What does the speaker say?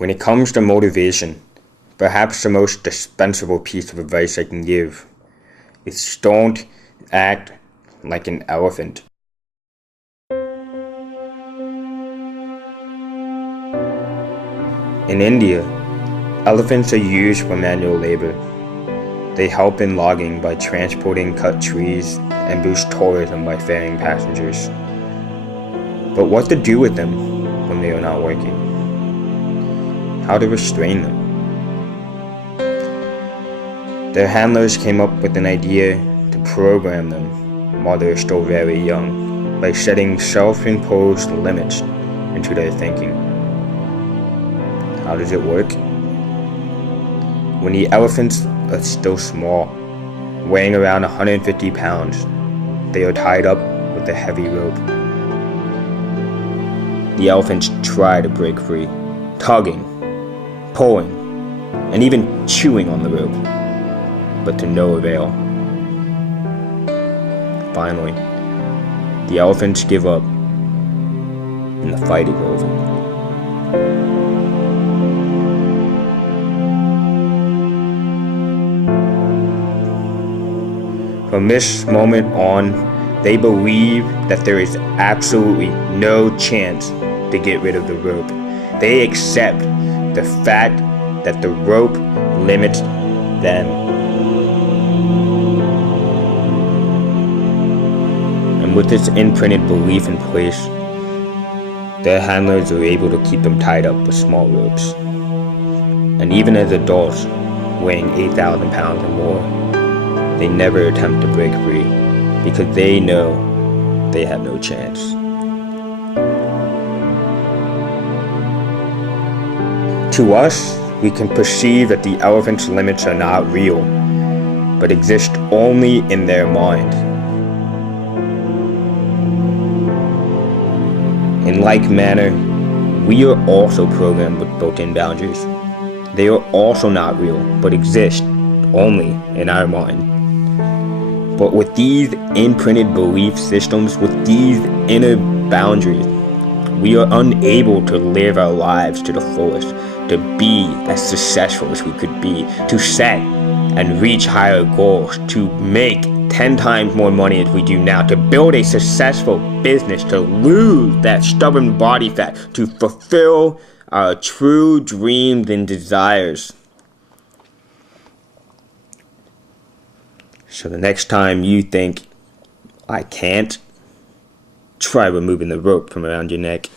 When it comes to motivation, perhaps the most dispensable piece of advice I can give is don't act like an elephant. In India, elephants are used for manual labor. They help in logging by transporting cut trees and boost tourism by ferrying passengers. But what to do with them when they are not working? How to restrain them? Their handlers came up with an idea to program them while they are still very young by setting self-imposed limits into their thinking. How does it work? When the elephants are still small, weighing around 150 pounds, they are tied up with a heavy rope. The elephants try to break free, tugging, pulling, and even chewing on the rope, but to no avail. Finally, the elephants give up, and the fight is over. From this moment on, they believe that there is absolutely no chance to get rid of the rope. They accept the fact that the rope limits them. And with this imprinted belief in place, their handlers are able to keep them tied up with small ropes. And even as adults, weighing 8,000 pounds or more, they never attempt to break free because they know they have no chance. To us, we can perceive that the elephant's limits are not real, but exist only in their mind. In like manner, we are also programmed with built-in boundaries. They are also not real, but exist only in our mind. But with these imprinted belief systems, with these inner boundaries, we are unable to live our lives to the fullest, to be as successful as we could be, to set and reach higher goals, to make 10 times more money as we do now, to build a successful business, to lose that stubborn body fat, to fulfill our true dreams and desires. So the next time you think, I can't, try removing the rope from around your neck.